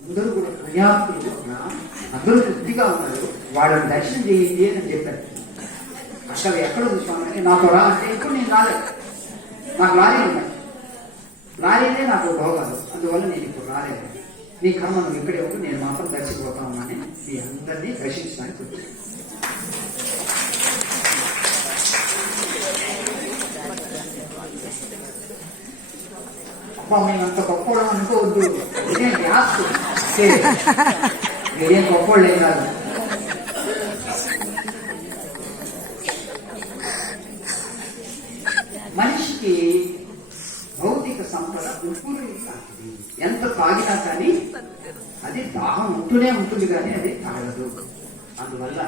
అందరూ కూడా పుణ్యాత్ములు అందరూ శుద్ధిగా ఉన్నారు, వాళ్ళని దర్శనం చేయండి అని చెప్పారు. అసలు ఎక్కడ చూస్తామంటే నాకు రా అంటే ఇప్పుడు నేను రాలేదు, నాకు లారీ ఉన్నాయి, లారీనే నాకు భోగాలు, అందువల్ల నేను ఇప్పుడు రాలేదు. నీ కర్మ నువ్వు ఇక్కడే ఉంటూ నేను మాత్రం దర్శిపోతామని మీ అందరినీ దర్శించడానికి వచ్చాను. అబ్బా మేము అంత గొప్పవడం అనుకోవద్దు, ఇదేంటి ఆస్తు మీరేం గొప్పవాళ్ళు ఏం కాదు. మనిషికి భౌతిక సంపద ఉప్పులు కాదు, ఎంత తాగినా కానీ అది దాహం ఉంటూనే ఉంటుంది, కానీ అది తాగదు. అందువల్ల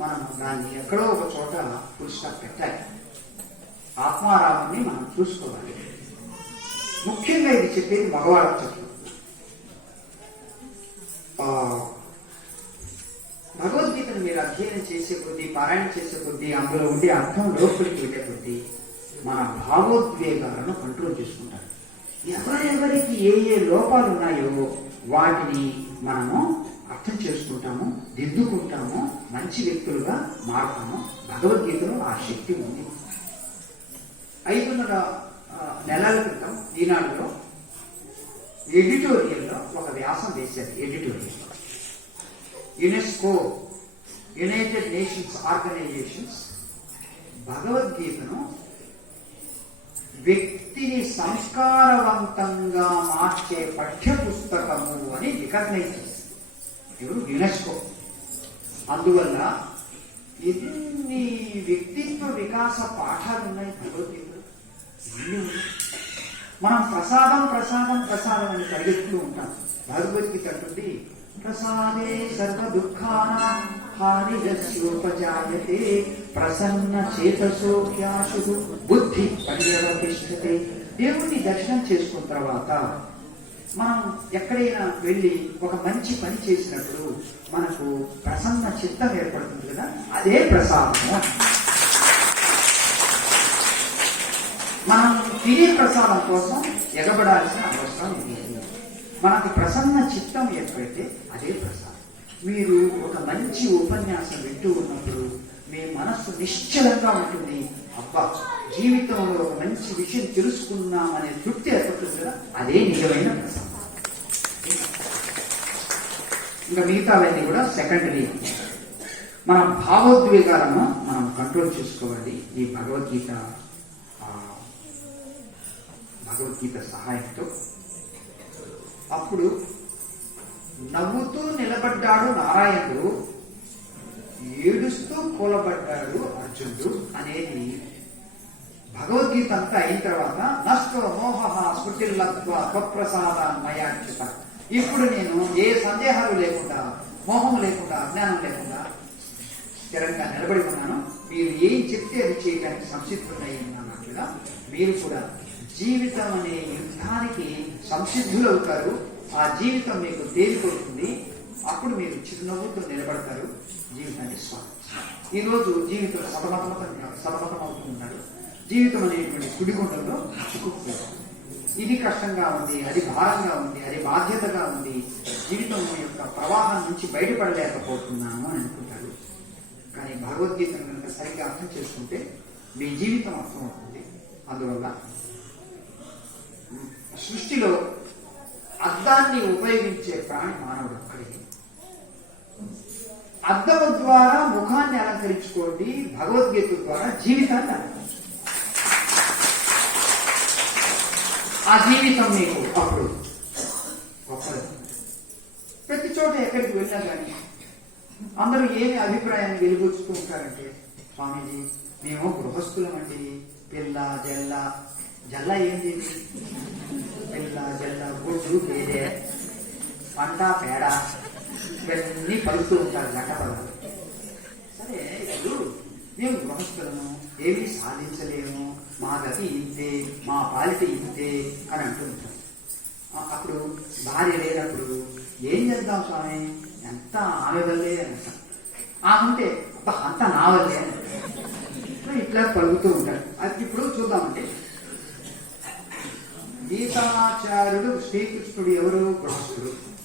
మనం దాన్ని ఎక్కడో ఒక చోట పురుష పెట్టాలి. ఆత్మారామాన్ని మనం చూసుకోవాలి. ముఖ్యంగా ఇది చెప్పేది మగవాళ్ళ చదువు. భగవద్గీతను మీరు అధ్యయనం చేసే కొద్దీ, పారాయణ చేసే కొద్దీ, అందులో ఉండే అర్థం లోపలికి వెళ్ళే కొద్దీ మన భావోద్వేగాలను కంట్రోల్ చేసుకుంటారు. ఎవరెవరికి ఏ ఏ లోపాలు ఉన్నాయో వాటిని మనము అర్థం చేసుకుంటాము, దిద్దుకుంటాము, మంచి వ్యక్తులుగా మారుతాము. భగవద్గీతలో ఆ శక్తి ఉంది. 5 నెలల క్రితం ఈనాడులో ఎడిటోరియల్లో ఒక వ్యాసం వేశారు. Editorial UNESCO, United Nations organizations భగవద్గీతను వ్యక్తిని సంస్కారవంతంగా మార్చే పాఠ్య పుస్తకము అని రికగ్నైజ్ చేసింది. ఎవరు? యునెస్కో. అందువల్ల ఎన్ని వ్యక్తిత్వ వికాస పాఠాలు ఉన్నాయి భగవద్గీతలో. మనం ప్రసాదం ప్రసాదం ప్రసాదం అని పరిగెత్తుతూ ఉంటాం. భగవద్గీత అంటుంది ప్రసాదే సర్వ దుఃఖానాం హానిరస్యోపజాయతే ప్రసన్న చేతసో హ్యాశు బుద్ధి పర్యవతిష్ఠతే. దేవుణ్ణి దర్శనం చేసుకున్న తర్వాత మనం ఎక్కడైనా వెళ్ళి ఒక మంచి పని చేసినప్పుడు మనకు ప్రసన్న చిత్తం ఏర్పడుతుంది కదా, అదే ప్రసాదము. మనం తినే ప్రసాదం కోసం ఎగబడాల్సిన అవసరం లేదు. మనకు ప్రసన్న చిత్తం ఏర్పడితే అదే ప్రసాదం. మీరు ఒక మంచి ఉపన్యాసం వింటూ ఉన్నప్పుడు మీ మనస్సు నిశ్చలంగా ఉంటుంది. అబ్బా, జీవితంలో ఒక మంచి విషయం తెలుసుకున్నామనే తృప్తి ఏర్పడుతుంది కదా, అదే నిజమైన ప్రసాదం. ఇంకా మిగతావన్నీ కూడా సెకండరీ. మన భావోద్వేగాలను మనం కంట్రోల్ చేసుకోవాలి ఈ భగవద్గీత సహాయంతో. అప్పుడు నవ్వుతూ నిలబడ్డాడు నారాయణుడు, ఏడుస్తూ కూలబడ్డాడు అర్జునుడు అనేది భగవద్గీత అంతా అయిన తర్వాత నష్టో మోహ స్మృతిర్లత్వ స్వప్రసాదాన్మయాచ్యుత. ఇప్పుడు నేను ఏ సందేహాలు లేకుండా, మోహం లేకుండా, అజ్ఞానం లేకుండా స్థిరంగా నిలబడి ఉన్నాను. మీరు ఏం చెప్తే అది చేయడానికి సంసిద్ధులై ఉన్నట్లుగా మీరు కూడా జీవితం అనే యుద్ధానికి సంసిద్ధులవుతారు. ఆ జీవితం మీకు తేలికొడుతుంది. అప్పుడు మీరు చిరునవ్వుతో నిలబడతారు, జీవితాన్ని స్వాగతిస్తారు. ఈరోజు జీవితం సతమతమవుతూ ఉన్నారు. జీవితం అనేటువంటి కుడిగుండంలో చిక్కుకుపోతారు. ఇది కష్టంగా ఉంది, అది భారంగా ఉంది, అది బాధ్యతగా ఉంది, జీవితం యొక్క ప్రవాహం నుంచి బయటపడలేకపోతున్నాను అని అనుకుంటారు. కానీ భగవద్గీతను కనుక సరిగ్గా అర్థం చేసుకుంటే మీ జీవితం అర్థమవుతుంది. అందువల్ల సృష్టిలో అద్దాన్ని ఉపయోగించే ప్రాణి మానవుడు ఒక్కడికి. అద్దం ద్వారా ముఖాన్ని అలంకరించుకోండి, భగవద్గీత ద్వారా జీవితాన్ని అలంకరించుకోండి. ఆ జీవితం మీకు అప్పుడు గొప్పది. ప్రతి చోట ఎక్కడికి వెళ్ళినా కానీ అందరూ ఏమి అభిప్రాయాన్ని వెలుగుచ్చుతూ ఉంటారంటే, స్వామీజీ మేము గృహస్థులమండి, పిల్ల జల్ల జల్ల ఏంటి, పిల్ల జల్ల గుడ్డు పేరే పంట పేడ ఇవన్నీ పలుకుతూ ఉంటారు గంట పదాలు. సరే, ఇప్పుడు మేము గృహస్థులను ఏమీ సాధించలేము, మా గతి ఇంతే, మా పాలిటి ఇంతే అని అంటుంటాం. అప్పుడు భార్య లేనప్పుడు ఏం చేద్దాం స్వామి, ఎంత ఆమె వల్లే అంటాం. ఆకుంటే అబ్బా అంత నా వల్లే ఇట్లా పలుకుతూ ఉంటారు. అది ఇప్పుడు చూద్దామంటే గీతాచార్యుడు శ్రీకృష్ణుడు ఎవరు? గృహస్థుడు.